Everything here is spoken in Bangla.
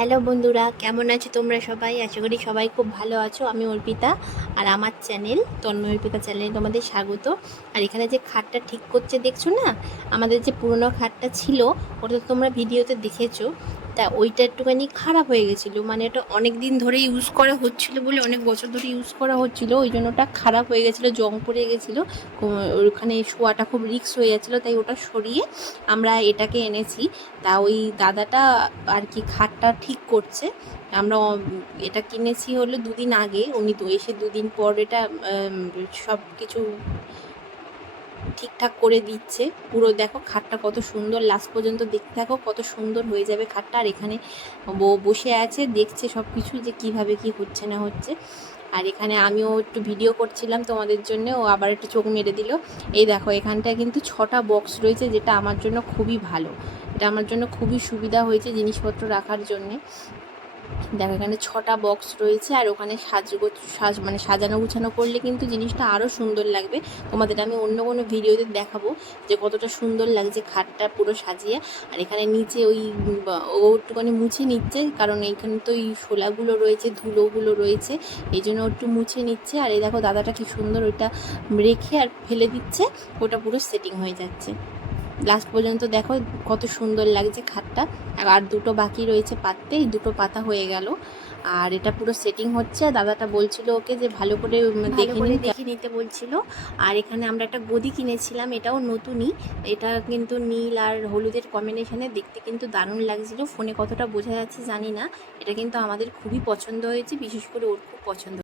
হ্যালো বন্ধুরা, কেমন আছো তোমরা সবাই? আশা করি সবাই খুব ভালো আছো। আমি অর্পিতা আর আমার চ্যানেল তন্ময় অর্পিতা চ্যানেলে তোমাদের স্বাগত। আর এখানে যে খাটটা ঠিক করছে, দেখছ না? আমাদের যে পুরনো খাটটা ছিল, ওটা তোমরা ভিডিওতে দেখেছ। তা ওইটা একটুখানি খারাপ হয়ে গেছিল। মানে এটা অনেক দিন ধরে ইউজ করা হচ্ছিল বলে অনেক বছর ধরে ইউজ করা হচ্ছিল। ওই জন্য ওটা খারাপ হয়ে গেছিল, জং পড়ে গেছিল। ওখানে শোয়াটা খুব রিক্স হয়ে যাচ্ছিল, তাই ওটা সরিয়ে আমরা এটাকে এনেছি। তা ওই দাদাটা আর কি খাটটা ঠিক করছে। আমরা এটা কিনেছি হলো দুদিন আগে। উনি তো এসে দুদিন পর এটা সব কিছু ঠিকঠাক করে দিচ্ছে। পুরো দেখো খাটটা কত সুন্দর। লাস্ট পর্যন্ত দেখতে থাকো, কত সুন্দর হয়ে যাবে খাটটা। আর এখানে বসে আছে, দেখছে সব কিছু যে কীভাবে কি হচ্ছে না হচ্ছে। আর এখানে আমিও একটু ভিডিও করছিলাম তোমাদের জন্য, ও আবার একটু চোখ মেরে দিল। এই দেখো, এখানটায় কিন্তু ছটা বক্স রয়েছে, যেটা আমার জন্য খুবই ভালো। এটা আমার জন্য খুবই সুবিধা হয়েছে জিনিসপত্র রাখার জন্যে। দেখো, এখানে ছটা বক্স রয়েছে আর ওখানে সাজগো, সাজ মানে সাজানো গুছানো করলে কিন্তু জিনিসটা আরও সুন্দর লাগবে। তোমাদের আমি অন্য কোনো ভিডিওতে দেখাবো যে কতটা সুন্দর লাগছে খাটটা পুরো সাজিয়ে। আর এখানে নিচে ওই ও একটুখানি মুছে নিচ্ছে, কারণ এইখানে তো ওই শোলাগুলো রয়েছে, ধুলোগুলো রয়েছে, এই জন্য একটু মুছে নিচ্ছে। আর এই দেখো, দাদাটা কি সুন্দর ওইটা রেখে আর ফেলে দিচ্ছে, ওটা পুরো সেটিং হয়ে যাচ্ছে। লাস্ট পর্যন্ত দেখো কত সুন্দর লাগছে খাটটা। আর দুটো বাকি রয়েছে পাততে এই দুটো পাতা হয়ে গেল। আর এটা পুরো সেটিং হচ্ছে। দাদাটা বলছিল ওকে যে ভালো করে দেখে দেখে নিতে বলছিল। আর এখানে আমরা একটা গদি কিনেছিলাম এটাও নতুনই। এটা কিন্তু নীল আর হলুদের কম্বিনেশনে দেখতে কিন্তু দারুণ লাগছিল। ফোনে কতটা বোঝা যাচ্ছে জানি না। এটা কিন্তু আমাদের খুবই পছন্দ হয়েছে বিশেষ করে ওর খুব পছন্দ